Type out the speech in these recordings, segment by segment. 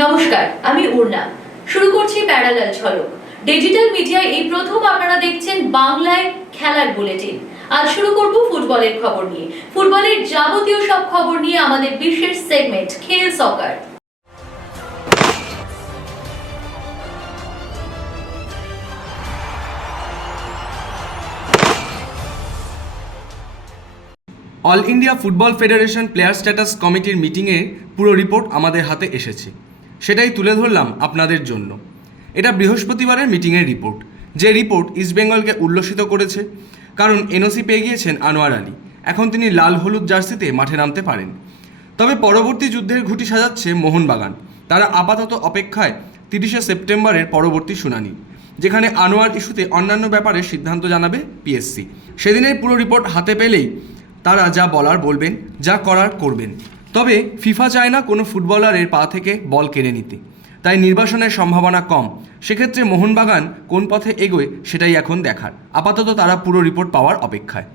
নমস্কার, আমি উর্না। শুরু করছি প্যারালাল ঝলক। ডিজিটাল মিডিয়ায় এই প্রথম আপনারা দেখছেন বাংলায় খেলার বুলেটিন। আজ শুরু করব ফুটবলের খবর নিয়ে। ফুটবলের যাবতীয় সব খবর নিয়ে আমাদের বিশেষ সেগমেন্ট খেল soccer. All India football federation player status কমিটির মিটিংয়ের পুরো রিপোর্ট আমাদের হাতে এসেছে, সেটাই তুলে ধরলাম আপনাদের জন্য। এটা বৃহস্পতিবারের মিটিংয়ের রিপোর্ট, যে রিপোর্ট ইস্টবেঙ্গলকে উল্লসিত করেছে, কারণ এনওসি পেয়ে গিয়েছেন আনোয়ার আলী। এখন তিনি লাল হলুদ জার্সিতে মাঠে নামতে পারেন। তবে পরবর্তী যুদ্ধের ঘুঁটি সাজাচ্ছে মোহনবাগান। তারা আপাতত অপেক্ষায় 30শে সেপ্টেম্বরের পরবর্তী শুনানি, যেখানে আনোয়ার ইস্যুতে অন্যান্য ব্যাপারে সিদ্ধান্ত জানাবে পিএসসি। সেদিনের পুরো রিপোর্ট হাতে পেলেই তারা যা বলার বলবেন, যা করার করবেন। তবে ফিফা চায় না কোনো ফুটবলারের পা থেকে বল কেড়ে নিতে, তাই নির্বাসনের সম্ভাবনা কম। সেক্ষেত্রে মোহনবাগান কোন পথে এগোয় সেটাই এখন দেখার। আপাতত তারা পুরো রিপোর্ট পাওয়ার অপেক্ষায়।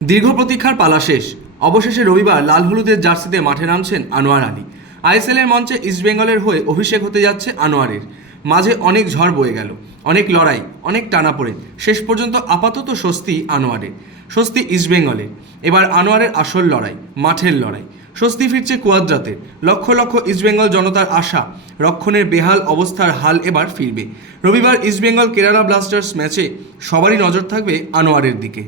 দীর্ঘ প্রতীক্ষার পালা শেষ। অবশেষে রবিবার লাল হলুদের জার্সিতে মাঠে নামছেন আনোয়ার আলী। আইএসএলের মঞ্চে ইস্টবেঙ্গলের হয়ে অভিষেক হতে যাচ্ছে আনোয়ারের। মাঝে অনেক ঝড় বয়ে গেল, অনেক লড়াই, অনেক টানাপোড়েন। শেষ পর্যন্ত আপাতত স্বস্তি আনোয়ারের, স্বস্তি ইস্টবেঙ্গলের। এবার আনোয়ারের আসল লড়াই, মাঠের লড়াই। স্বস্তি ফিরছে কুয়াদ্রাতের। লক্ষ লক্ষ ইস্টবেঙ্গল জনতার আশা, রক্ষণের বেহাল অবস্থার হাল এবার ফিরবে। রবিবার ইস্টবেঙ্গল কেরালা ব্লাস্টার্স ম্যাচে সবারই নজর থাকবে আনোয়ারের দিকে।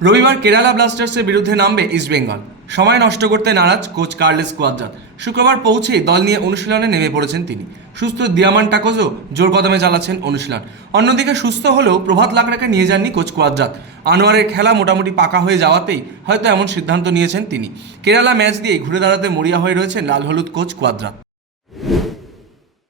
রবিবার কেরালা ব্লাস্টার্সের বিরুদ্ধে নামবে ইস্টবেঙ্গল। সময় নষ্ট করতে নারাজ কোচ কার্লেস কুয়াদ্রাত। শুক্রবার পৌঁছেই দল নিয়ে অনুশীলনে নেমে পড়েছেন তিনি। সুস্থ দিয়ামান্টাকোজও জোর কদমে চালাচ্ছেন অনুশীলন। অন্যদিকে সুস্থ হলেও প্রভাত লাকড়াকে নিয়ে যাননি কোচ কুয়াদ্রাত। আনোয়ারের খেলা মোটামুটি পাকা হয়ে যাওয়াতেই হয়তো এমন সিদ্ধান্ত নিয়েছেন তিনি। কেরালা ম্যাচ দিয়েই ঘুরে দাঁড়াতে মরিয়া হয়ে রয়েছেন লাল হলুদ কোচ কুয়াদ্রাত।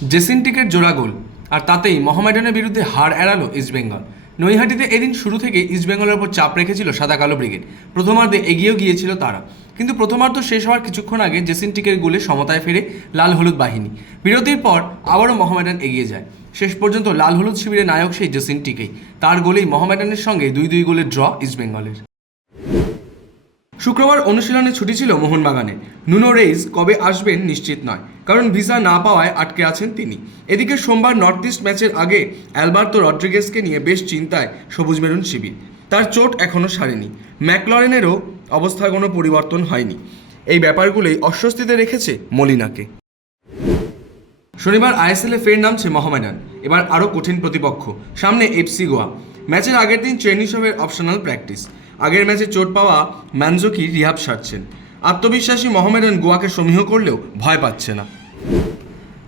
জেসিন্টিকের জোড়া গোল, আর তাতেই মোহামেডানের বিরুদ্ধে হার এড়ালো ইস্টবেঙ্গল। নৈহাটিতে এদিন শুরু থেকে ইস্টবেঙ্গলের ওপর চাপ রেখেছিল সাদা কালো ব্রিগেড। প্রথমার্ধে এগিয়েও গিয়েছিল তারা, কিন্তু প্রথমার্ধ শেষ হওয়ার কিছুক্ষণ আগে জেসিন্টিকের গোলে সমতায় ফেরে লাল হলুদ বাহিনী। বিরতির পর আবারও মোহামেডান এগিয়ে যায়। শেষ পর্যন্ত লাল হলুদ শিবিরের নায়ক সেই জেসিন্টিকেই। তার গোলেই মোহামেডানের সঙ্গে 2-2 গোলের ড্র ইস্টবেঙ্গলের। শুক্রবার অনুশীলনে ছুটি ছিল মোহনবাগানের। নুনো রেইজ কবে আসবেন নিশ্চিত নয়, কারণ ভিসা না পাওয়ায় আটকে আছেন তিনি। এদিকে সোমবার নর্থ ইস্ট ম্যাচের আগে অ্যালবার্তো রড্রিগেজকে নিয়ে বেশ চিন্তায় সবুজ মেরুন শিবির। তার চোট এখনও সারেনি। ম্যাকলরেনেরও অবস্থায় কোনো পরিবর্তন হয়নি। এই ব্যাপারগুলোই অস্বস্তিতে রেখেছে মলিনাকে। শনিবার আইএসএলে ফের নামছে মোহামেডান। এবার আরও কঠিন প্রতিপক্ষ, সামনে এফসি গোয়া। ম্যাচের আগের দিন চেরনিসভের অপশনাল প্র্যাকটিস। আগের ম্যাচে চোট পাওয়া ম্যানজোকি রিহাব সারছেন। আত্মবিশ্বাসী মোহামেডান গোয়াকে সমীহ করলেও ভয় পাচ্ছে না।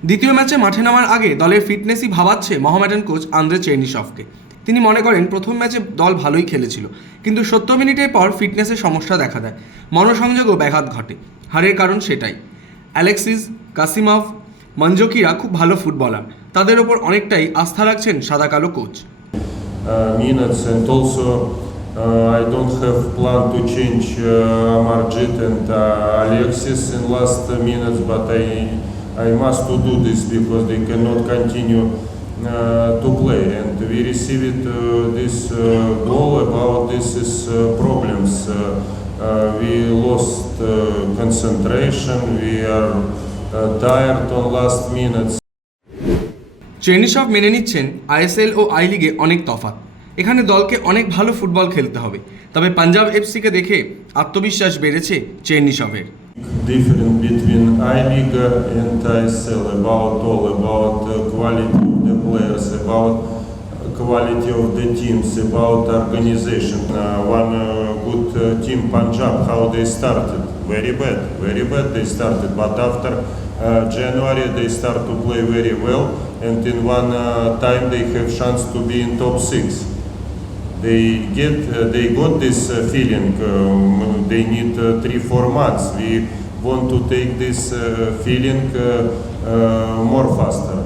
দ্বিতীয় ম্যাচে মাঠে নামার আগে দলের ফিটনেসই ভাবাচ্ছে মোহামেডান কোচ আন্দ্রে চেরনিসভকে। তিনি মনে করেন প্রথম ম্যাচে দল ভালোই খেলেছিল, কিন্তু 70 মিনিটের পর ফিটনেসের সমস্যা দেখা দেয়। মনসংযোগও ব্যাঘাত ঘটে। হারের কারণ সেটাই। অ্যালেক্সিস, কাসিমভ, মঞ্জোকিরা খুব ভালো ফুটবলার। তাদের ওপর অনেকটাই আস্থা রাখছেন সাদা কালো coach. I don't have plan to change Amarjit and Alexis in last minutes, but I must to do this because they cannot continue to play. And we received this goal about this is problems. We lost concentration. We are tired on last minutes. চেরনিসভ মেনে নিচ্ছেন ISL O I লিগে অনেক তফাৎ। এখানে দলকে অনেক ভালো football খেলতে হবে। তবে পাঞ্জাব এফসিকে দেখে আত্মবিশ্বাস বেড়েছে চেরনিসভের। Difference between I League and ISL about quality of the players, about quality of the teams, about organization. One good team Punjab, how they started, very bad they started, but after January they start to play very well, and in one time they have chance to be in top 6. They got this feeling. They need 3-4 months. We want to take this feeling more faster.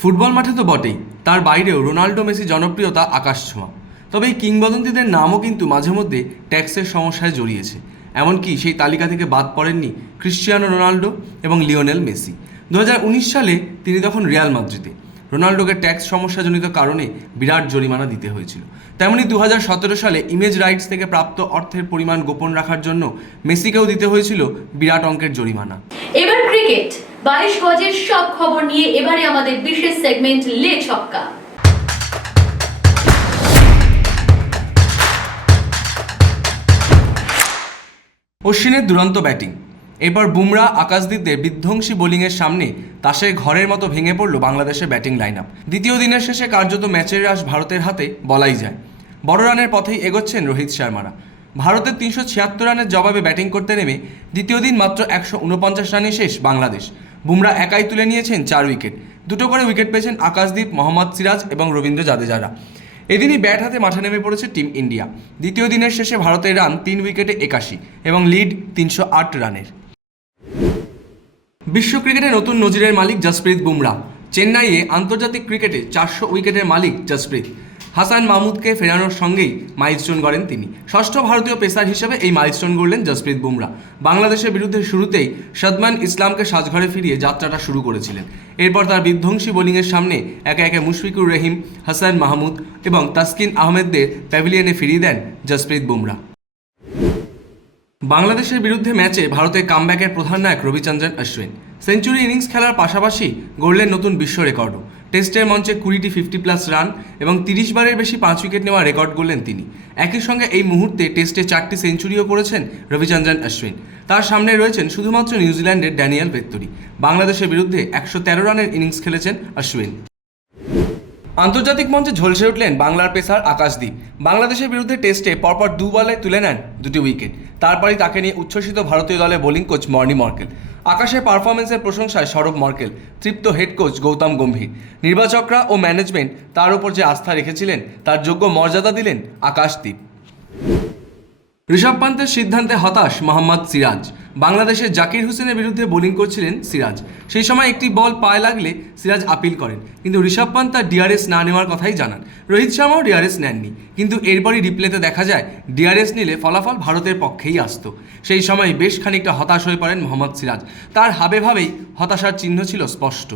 Football মাঠে তো বটেই, তার বাইরেও Ronaldo Messi জনপ্রিয়তা আকাশ ছোঁয়া। তবে এই কিংবদন্তিদের নামও কিন্তু মাঝে মধ্যে ট্যাক্সের সমস্যায় জড়িয়েছে। এমনকি সেই তালিকা থেকে বাদ পড়েননি ক্রিশ্চিয়ানো রোনাল্ডো এবং লিওনেল মেসি। 2019 সালে তিনি তখন রিয়াল মাদ্রিদে। রোনাল্ডোকে ট্যাক্স সমস্যাজনিত কারণে বিরাট জরিমানা দিতে হয়েছিল। তেমনি 2017 সালে ইমেজ রাইটস থেকে প্রাপ্ত অর্থের পরিমাণ গোপন রাখার জন্য মেসিকেও দিতে হয়েছিল বিরাট অঙ্কের জরিমানা। এবার ক্রিকেট 22 গজের সব খবর নিয়ে এবারে আমাদের বিশেষ সেগমেন্ট লে ছক্কা। অশ্বিনের দুরন্ত ব্যাটিং, এরপর বুমরা আকাশদীপদের বিধ্বংসী বোলিংয়ের সামনে তাসের ঘরের মতো ভেঙে পড়ল বাংলাদেশের ব্যাটিং লাইন আপ। দ্বিতীয় দিনের শেষে কার্যত ম্যাচের রাশ ভারতের হাতে বলাই যায়। বড় রানের পথেই এগোচ্ছেন রোহিত শর্মারা। ভারতের 376 রানের জবাবে ব্যাটিং করতে নেমে দ্বিতীয় দিন মাত্র 149 রানে শেষ বাংলাদেশ। বুমরা একাই তুলে নিয়েছেন 4 উইকেট, দুটো করে উইকেট পেয়েছেন আকাশদীপ, মোহাম্মদ সিরাজ এবং রবীন্দ্র জাদেজারা। এদিনই ব্যাট হাতে মাঠে নেমে পড়েছে টিম ইন্ডিয়া। দ্বিতীয় দিনের শেষে ভারতের রান 3 উইকেটে 81 এবং লিড 308 রানের। বিশ্ব ক্রিকেটে নতুন নজিরের মালিক জসপ্রীত বুমরা। চেন্নাইয়ে আন্তর্জাতিক ক্রিকেটে 400 উইকেটের মালিক জসপ্রীত। হাসান মাহমুদকে ফেরানোর সঙ্গেই মাইলস্টোন গড়েন তিনি। ষষ্ঠ ভারতীয় পেসার হিসেবে এই মাইলস্টোন গড়লেন জসপ্রীত বুমরা। বাংলাদেশের বিরুদ্ধে শুরুতেই সাদমান ইসলামকে সাজঘরে ফিরিয়ে যাত্রাটা শুরু করেছিলেন। এরপর তার বিধ্বংসী বোলিংয়ের সামনে একে একে মুশফিকুর রহিম, হাসান মাহমুদ এবং তাসকিন আহমেদদের প্যাভিলিয়নে ফিরিয়ে দেন জসপ্রীত বুমরা। বাংলাদেশের বিরুদ্ধে ম্যাচে ভারতের কামব্যাকের প্রধান নায়ক রবিচন্দ্রন অশ্বিন সেঞ্চুরি ইনিংস খেলার পাশাপাশি গড়লেন নতুন বিশ্ব রেকর্ডও। টেস্টের মঞ্চে 20টি 50+ রান এবং 30 বারের বেশি 5 উইকেট নেওয়া রেকর্ড গড়লেন তিনি। একই সঙ্গে এই মুহূর্তে টেস্টে 4টি সেঞ্চুরিও করেছেন রবিচন্দ্রন অশ্বিন। তার সামনে রয়েছেন শুধুমাত্র নিউজিল্যান্ডের ড্যানিয়েল ভেত্তরি। বাংলাদেশের বিরুদ্ধে 113 রানের ইনিংস খেলেছেন অশ্বিন। আন্তর্জাতিক মঞ্চে ঝলসে উঠলেন বাংলার পেসার আকাশদীপ। বাংলাদেশের বিরুদ্ধে টেস্টে পরপর 2 বলে তুলে নেন 2টি উইকেট। তারপরই তাকে নিয়ে উচ্ছ্বসিত ভারতীয় দলের বোলিং কোচ মর্নি মর্কেল। আকাশের পারফরমেন্সের প্রশংসায় সৌরভ মর্কেল, তৃপ্ত হেড কোচ গৌতম গম্ভীর। নির্বাচকরা ও ম্যানেজমেন্ট তার উপর যে আস্থা রেখেছিলেন তার যোগ্য মর্যাদা দিলেন আকাশদীপ। ঋষভ পান্তের সিদ্ধান্তে হতাশ মোহাম্মদ সিরাজ। বাংলাদেশের জাকির হোসেনের বিরুদ্ধে বোলিং করছিলেন সিরাজ। সেই সময় একটি বল পায়ে লাগলে সিরাজ আপিল করেন, কিন্তু ঋষভ পান্ত তার ডিআরএস না নেওয়ার কথাই জানান। রোহিত শর্মাও ডিআরএস নেননি, কিন্তু এরপরই রিপ্লেতে দেখা যায় ডিআরএস নিলে ফলাফল ভারতের পক্ষেই আসতো। সেই সময় বেশ খানিকটা হতাশ হয়ে পড়েন মোহাম্মদ সিরাজ। তার হাবে ভাবেই হতাশার চিহ্ন ছিল স্পষ্ট।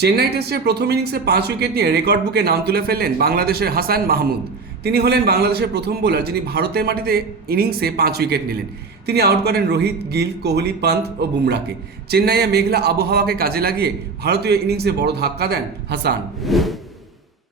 চেন্নাই টেস্টের প্রথম ইনিংসে 5 উইকেট নিয়ে রেকর্ড বুকে নাম তুলে ফেললেন বাংলাদেশের হাসান মাহমুদ। তিনি হলেন বাংলাদেশের প্রথম বোলার যিনি ভারতের মাটিতে ইনিংসে 5 উইকেট নিলেন। তিনি আউট করেন রোহিত, গিল, কোহলি, পান্ত ও বুমরাকে। চেন্নাইয়ে মেঘলা আবহাওয়াকে কাজে লাগিয়ে ভারতীয় ইনিংসে বড় ধাক্কা দেন হাসান।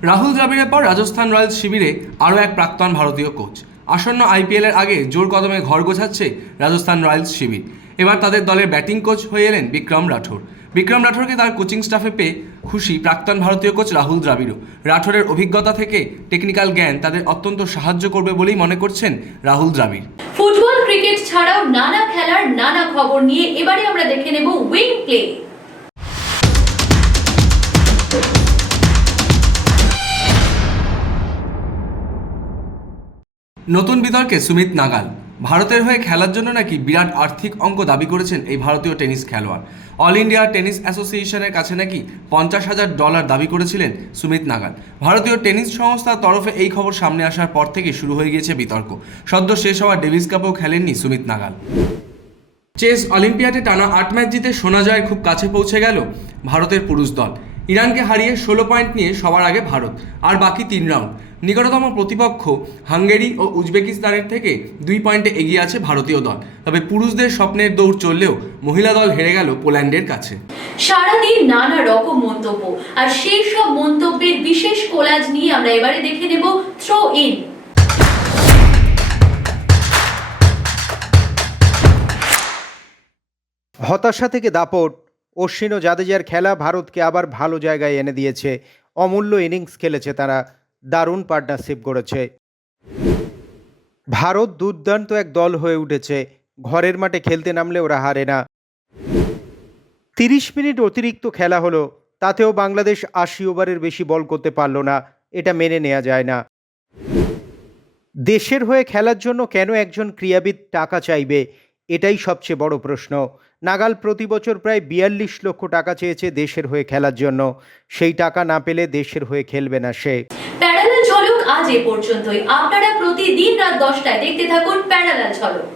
রাহুল দ্রাবিড়ের পর রাজস্থান রয়্যালস শিবিরে আরও এক প্রাক্তন ভারতীয় কোচ। আসন্ন আইপিএলের আগে জোর কদমে ঘর গোছাচ্ছে রাজস্থান রয়্যালস শিবির। এবার তাদের দলের ব্যাটিং কোচ হয়ে এলেন বিক্রম রাঠোর। বিক্রম রাঠোরকে তার কোচিং স্টাফে পেয়ে খুশি প্রাক্তন ভারতীয় কোচ রাহুল দ্রাবিড়ও। রাঠোরের অভিজ্ঞতা থেকে টেকনিক্যাল জ্ঞান তাদের অত্যন্ত সাহায্য করবে বলেই মনে করছেন রাহুল দ্রাবিড়। ফুটবল, ক্রিকেট ছাড়াও নানা খেলার নানা খবর নিয়ে এবারে আমরা দেখে নেব উইং প্লে। নতুন বিতর্কে সুমিত নাগাল। ভারতের হয়ে খেলার জন্য নাকি বিরাট আর্থিক অঙ্ক দাবি করেছেন এই ভারতীয় টেনিস খেলোয়াড়। অল ইন্ডিয়া টেনিস অ্যাসোসিয়েশনের কাছে নাকি $50,000 দাবি করেছিলেন সুমিত নাগাল। ভারতীয় টেনিস সংস্থার তরফে এই খবর সামনে আসার পর থেকে শুরু হয়ে গিয়েছে বিতর্ক। সদ্য শেষ হওয়া ডেভিস কাপেও খেলেননি সুমিত নাগাল। চেস অলিম্পিয়াডে টানা 8 ম্যাচ জিতে সোনা জয়ের খুব কাছে পৌঁছে গেল ভারতের পুরুষ দল। ইরানকে হারিয়ে 16 পয়েন্ট নিয়ে সবার আগে ভারত, আর বাকি 3 রাউন্ড। নিকটতম প্রতিপক্ষ হাঙ্গেরি ও উজবেকিস্তানের থেকে 2 পয়েন্টে এগিয়ে আছে ভারতীয় দল। তবে পুরুষদের স্বপ্নের দৌড় চললেও মহিলা দল হেরে গেল পোল্যান্ডের কাছে। সারাদিন নানা রকম মন্তব্য, আর সেই সব মন্তব্যের বিশেষ কোলাজ নিয়ে আমরা এবারে দেখে নেব থ্রো ইন। হতাশা থেকে দাপট, অশ্বিন ও জাদেজার খেলা ভারতকে আবার ভালো জায়গায় এনে দিয়েছে। অমূল্য ইনিংস খেলেছে তারা, দারুণ পার্টনারশিপ গড়েছে। ভারত দুর্দান্ত এক দল হয়ে উঠেছে। ঘরের মাঠে খেলতে নামলে ওরা হারে না। 30 মিনিট অতিরিক্ত খেলা হলো, তাতেও বাংলাদেশ 80 ওভারের বেশি বল করতে পারল না। এটা মেনে নেওয়া যায় না। দেশের হয়ে খেলার জন্য কেন একজন ক্রীড়াবিদ টাকা চাইবে, এটাই সবচেয়ে বড় প্রশ্ন। নাগাল প্রতি বছর প্রায় 42 লক্ষ টাকা চেয়েছে দেশের হয়ে খেলার জন্য। সেই টাকা না পেলে দেশের হয়ে খেলবে না সে। প্যারালাল ঝলক আজ এ পর্যন্তই। আপনারা প্রতিদিন রাত 10টায় দেখতে থাকুন প্যারালাল ঝলক।